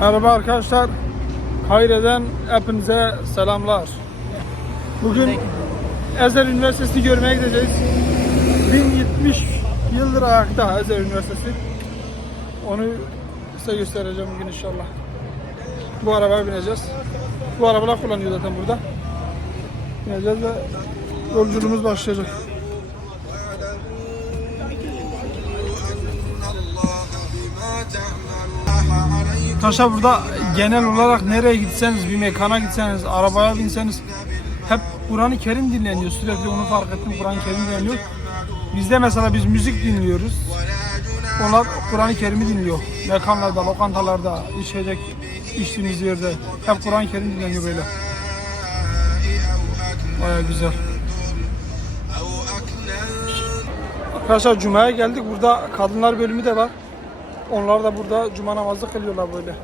Merhaba arkadaşlar. Hayre'den hepinize selamlar. Bugün Ezer Üniversitesi'ni görmeye gideceğiz. 1070 yıldır ayakta Ezer Üniversitesi. Onu size göstereceğim bugün inşallah. Bu arabaya bineceğiz. Bu arabalar kullanıyor zaten burada. Bineceğiz ve yolculuğumuz başlayacak. Arkadaşlar burada genel olarak nereye gitseniz, bir mekana gitseniz, arabaya binseniz hep Kur'an-ı Kerim dinleniyor. Sürekli onu fark ettim Kur'an-ı Kerim dinleniyor. Bizde mesela biz müzik dinliyoruz. Onlar Kur'an-ı Kerim'i dinliyor. Mekanlarda, lokantalarda, içecek içtiğimiz yerde hep Kur'an-ı Kerim dinleniyor böyle. Baya güzel. Arkadaşlar Cuma'ya geldik. Burada kadınlar bölümü de var. Onlar da burada cuma namazı kılıyorlar böyle.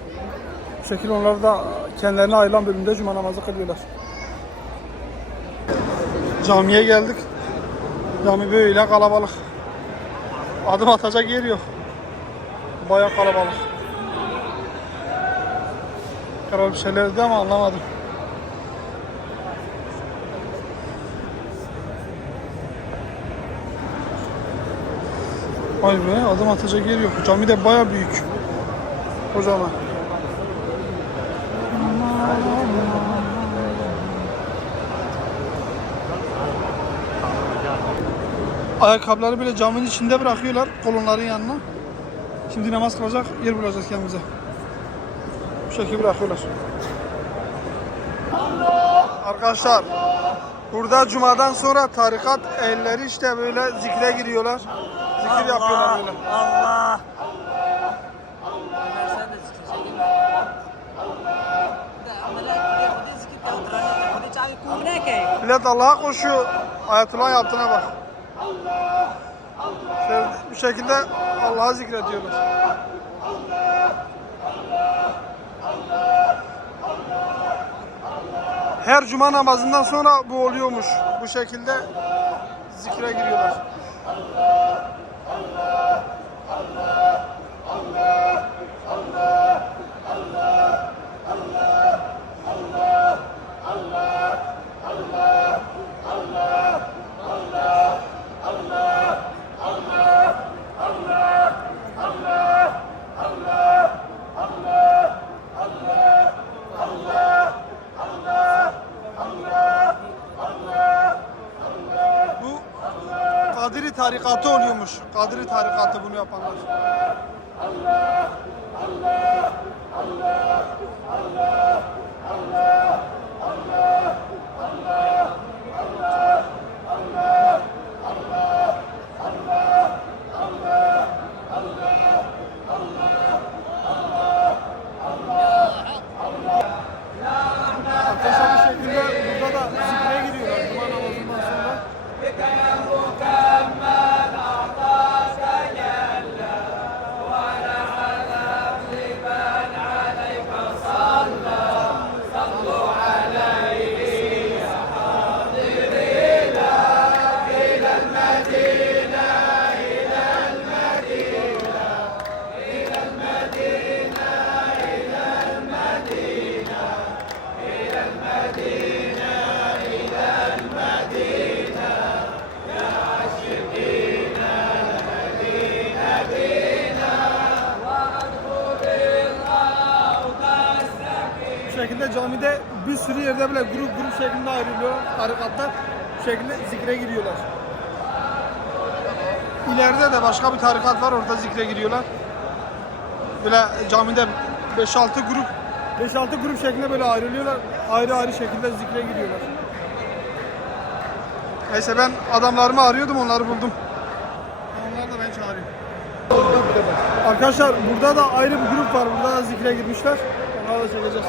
Bu şekilde onlar da kendilerine ayrılan bölümde cuma namazı kılıyorlar. Camiye geldik. Cami böyle kalabalık. Adım atacak yer yok. Baya kalabalık. Karar bir ama anlamadım. Vay be adım atacak yer yok. Cami de baya büyük. Kocaman. Ayakkabıları böyle camın içinde bırakıyorlar kolonların yanına. Şimdi namaz kılacak yer bulacağız kendimize. Bu şekilde bırakıyorlar. Arkadaşlar burada cumadan sonra tarikat elleri işte böyle zikre giriyorlar. Zikir yapıyorlar böyle. Allah. Ke. Millet Allah'a koşuyor. Ayetullah yaptığına bak. Şöyle bu şekilde Allah'ı zikrediyorlar. Her cuma namazından sonra bu oluyormuş. Bu şekilde zikre giriyorlar. Bu tarikatı oluyormuş. Kadiri tarikatı bunu yapanlar. Arkadaşlar bu şekilde camide bir sürü yerde bile grup grup şeklinde ayrılıyor tarikatlar. Bu şekilde zikre giriyorlar. İleride de başka bir tarikat var orada zikre giriyorlar. Böyle camide 5-6 grup 5-6 grup şeklinde böyle ayrılıyorlar. Ayrı ayrı şekilde zikre giriyorlar. Neyse ben adamlarımı arıyordum onları buldum. Onlar da beni çağırıyor. Arkadaşlar burada da ayrı bir grup var. Burada da zikre girmişler. Onları da çekeceğiz.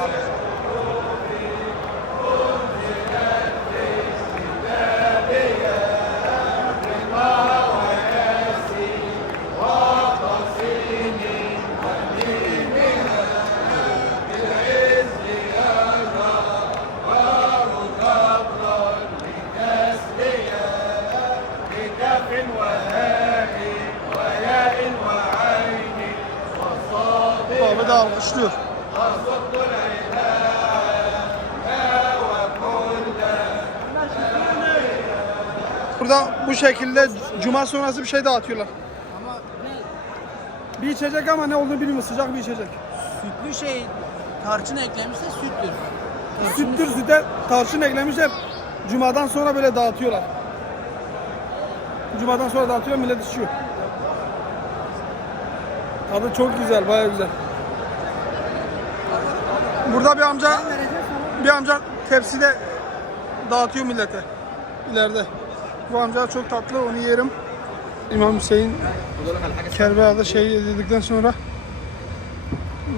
Alkışlıyor. Burada bu şekilde cuma sonrası bir şey dağıtıyorlar. Bir içecek ama ne olduğunu bilmiyorum. Sıcak bir içecek. Sütlü şey tarçın eklemişse süttür. Süttür süte tarçın eklemişler. Cumadan sonra böyle dağıtıyorlar. Cumadan sonra dağıtıyor millet içiyor. Tadı çok güzel, baya güzel. Burada bir amca bir amca tepside dağıtıyor millete. İleride. Bu amca çok tatlı, onu yerim. İmam Hüseyin Kerbela'da şey edildikten sonra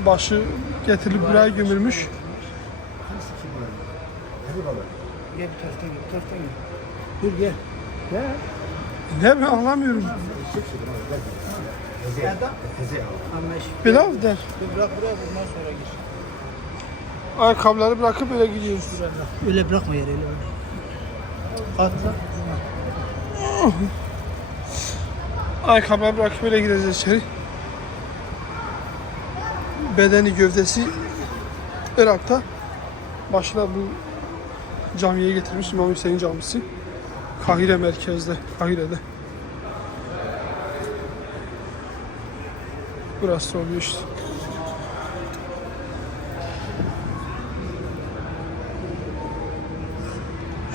başı getirilip buraya gömülmüş. Gel gel, köfte gel. Dur gel. Ne ben anlamıyorum. Pilav der. Bırak buraya bundan sonra gir. Ayakkabıları bırakıp öyle gidiyoruz. Öyle bırakma yere öyle. Atla. Ayakkabıları bırakıp öyle gideceğiz içeri. Bedeni gövdesi Irak'ta. Başına bu camiye getirmiş İmam Hüseyin Camisi. Kahire merkezde, Kahire'de. Burası oluyor işte.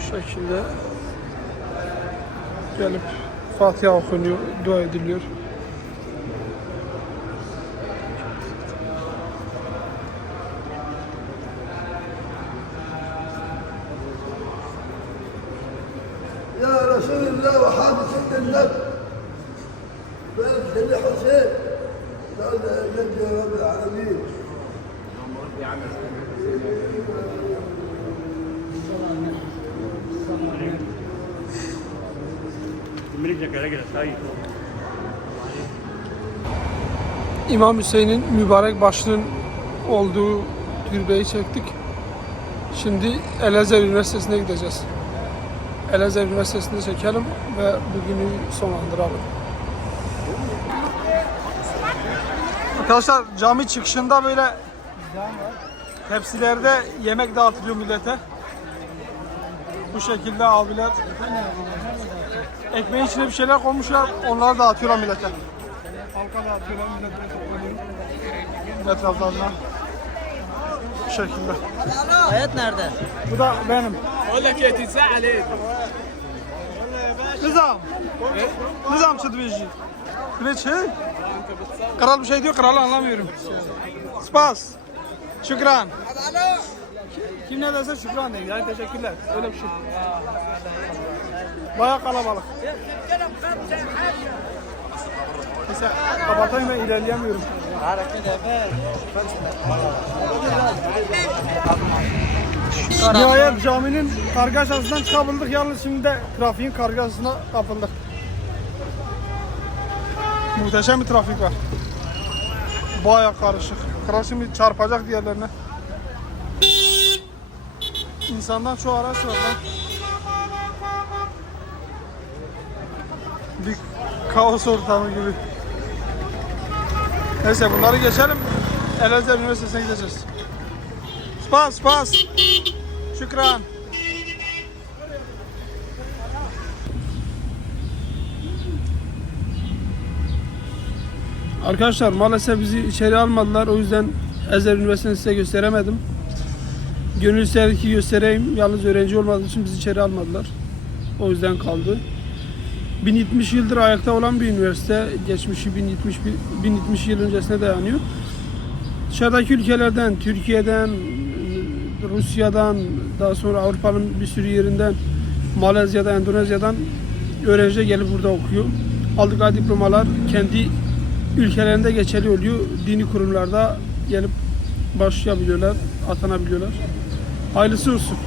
şekilde gelip Fatiha okunuyor, dua ediliyor. Ya Resulullah ve hadisin cennet ben seni Hüseyin ya Rabbi Rabbil Alemin Ya Rabbi Alemin İmam Hüseyin'in mübarek başının olduğu türbeyi çektik. Şimdi Elazığ Üniversitesi'ne gideceğiz. Elazığ Üniversitesi'nde çekelim ve bugünü sonlandıralım. Arkadaşlar cami çıkışında böyle tepsilerde yemek dağıtılıyor millete. Bu şekilde abiler ekmeğin içine bir şeyler koymuşlar. Onları da atıyorlar millete. Halka da atıyorlar millete toplanıyor. Etraflarına. Bu şekilde. Hayat nerede? Bu da benim. Ola ketisa aleyk. Nizam. Nizam Sıdvici. Kreçi. Kral bir şey diyor, kralı anlamıyorum. Spas. Şükran. Alo. Kim ne derse şükran değil. Yani teşekkürler. Öyle bir şey. Baya kalabalık. Neyse kapatayım ben ilerleyemiyorum. Nihayet caminin kargaşasından çıkabildik. Yalnız şimdi de trafiğin kargaşasına kapıldık. Muhteşem bir trafik var. Baya karışık. Kral şimdi çarpacak diğerlerine. İnsandan şu araç var lan. Bir kaos ortamı gibi. Neyse bunları geçelim. Elazığ Üniversitesi'ne gideceğiz. Spas, spas. Şükran. Arkadaşlar maalesef bizi içeri almadılar. O yüzden Ezer Üniversitesi'ni size gösteremedim. Gönül ki göstereyim. Yalnız öğrenci olmadığı için bizi içeri almadılar. O yüzden kaldı. 1070 yıldır ayakta olan bir üniversite. Geçmişi 1070, 1070 yıl öncesine dayanıyor. Dışarıdaki ülkelerden, Türkiye'den, Rusya'dan, daha sonra Avrupa'nın bir sürü yerinden, Malezya'da, Endonezya'dan öğrenciler gelip burada okuyor. Aldıkları diplomalar kendi ülkelerinde geçerli oluyor. Dini kurumlarda gelip başlayabiliyorlar, atanabiliyorlar. Hayırlısı olsun.